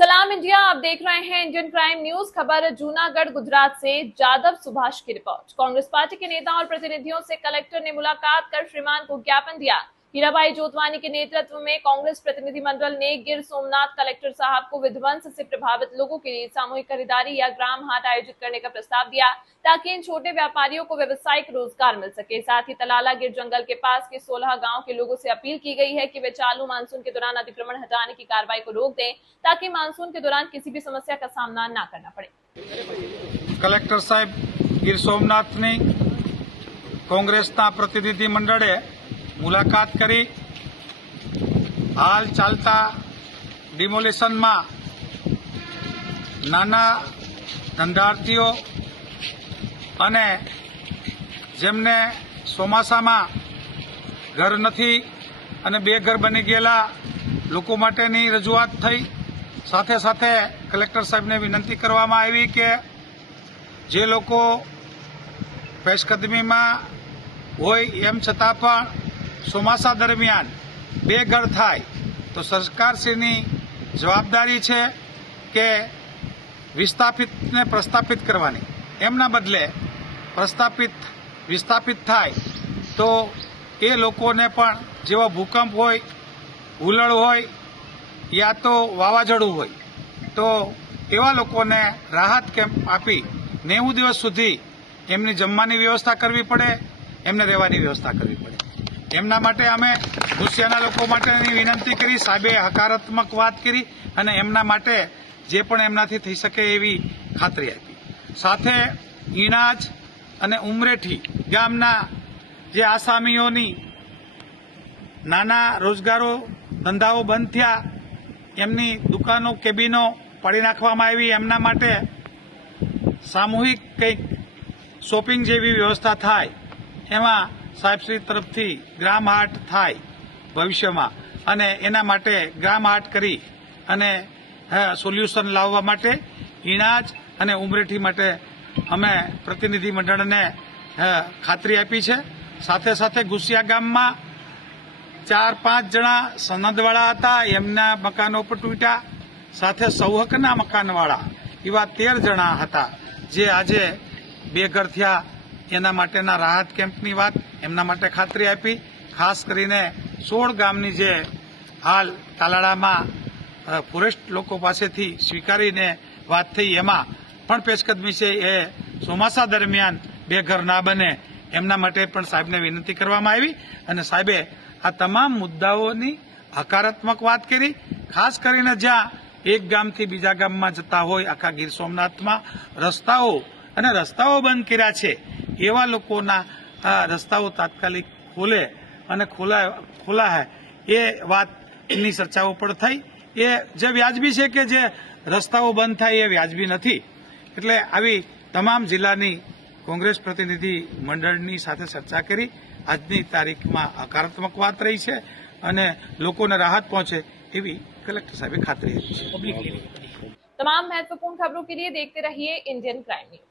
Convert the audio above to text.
सलाम इंडिया, आप देख रहे हैं इंडियन क्राइम न्यूज। खबर जूनागढ़ गुजरात से जादव सुभाष की रिपोर्ट। कांग्रेस पार्टी के नेताओं और प्रतिनिधियों से कलेक्टर ने मुलाकात कर श्रीमान को ज्ञापन दिया। हीराबाई जोतवानी के नेतृत्व में कांग्रेस प्रतिनिधिमंडल ने गिर सोमनाथ कलेक्टर साहब को विध्वंस से प्रभावित लोगों के लिए सामूहिक खरीदारी या ग्राम हाट आयोजित करने का प्रस्ताव दिया, ताकि इन छोटे व्यापारियों को व्यवसायिक रोजगार मिल सके। साथ ही तलाला गिर जंगल के पास के 16 गांव के लोगों से अपील की गई है कि वे चालू मानसून के दौरान अतिक्रमण हटाने की कार्रवाई को रोक दें, ताकि मानसून के दौरान किसी भी समस्या का सामना न करना पड़े। कलेक्टर साहेब गिर सोमनाथ ने कांग्रेस प्रतिनिधि मंडळे मुलाकात करी। हाल चालता डिमोलिशन में नाना धंधार्थीओ अने जेमने ચોમાસા में घर नहीं अने बेघर बनी गयेला लोको माटेनी रजूआत थई। साथे साथे कलेक्टर साहेब ने विनंती करवामां आवी के जे लोको पेशकदमी में होय एम छतां पण ચોમાસા दरमियान बेघर थाय तो सरकारश्रीनी जवाबदारी छे के विस्थापित ने प्रस्थापित करवानी, एमना बदले प्रस्थापित विस्थापित थाय तो ए लोकोने पण जेવો भूकंप होय, हुलड़ होय या तो वावाझोडું होय तो एवा लोकोने राहत केम्प आपी 90 दिवस सुधी एमनी जमवानी व्यवस्था करवी पड़े, एमने रहेवानी व्यवस्था करवी पड़े। एमना माटे अमे गुस्साना लोको माटेनी विनंती करी। साहेबे हकारात्मक वात करी अने एमना माटे जे पण एमनाथी थई शके एवी खातरी आपी। साथे ईणाज अने उमरेठी गामना जे आसामीओनी नाना रोजगारो धंधाओ बंध थया, एमनी दुकानो केबिनो पाड़ी नाखवामां आवी। एमना माटे सामूहिक कंईक शॉपिंग जेवी व्यवस्था थाय, एमां साहेबश्री तरफथी ग्राम हाट थाय भविष्यमां अने एना माटे ग्राम हाट करी अने सोल्यूशन लाववा माटे ईणाज अने उमरेठी माटे अमे प्रतिनिधि मंडळने खातरी आपी छे। साथे साथे गुसिया गाममां 4-5 जणा सनदवाळा हता, एमना मकानो पर तूट्या। साथे सौहकना मकानवाळा एवा 13 जणा हता जे आजे बेघर थया। एना माटेना राहत केम्पनी वात एमना माटे खातरी आपी। खास करीने 16 गामनी जे हाल तालाळामां फॉरेस्ट लोको पासेथी स्वीकारीने वात थई एमां पण पेशकदमी छे ए ચોમાસા दरमियान बेघर ना बने एमना माटे पण साहेबने विनंती करवामां आवी अने साहेबे आ तमाम मुद्दाओनी हकारात्मक वात करी। खास करीने ज्यां एक गामथी बीजा गाममां जता होय आखा गीर सोमनाथमां रસ્તાઓ अने रસ્તાઓ बंध कर्या छे एवा लोकोना रસ્તાઓ तात्कालिक खोले अने खोलाय ए वातनी चर्चाओ पण थई। ए जे व्याजबी छे के जे रસ્તાઓ बंध थाय ए व्याजबी नथी। एटले आवी तमाम जिल्लानी कांग्रेस प्रतिनिधि मंडळनी साथे चर्चा करी। आजनी तारीखमां हकारात्मक वात रही छे अने लोकोने राहत पहोंचे एवी कलेक्टर साहेबे खातरी आपी छे। तमाम महत्वपूर्ण खबरों के लिए देखते रहिए इंडियन क्राइम न्यूज।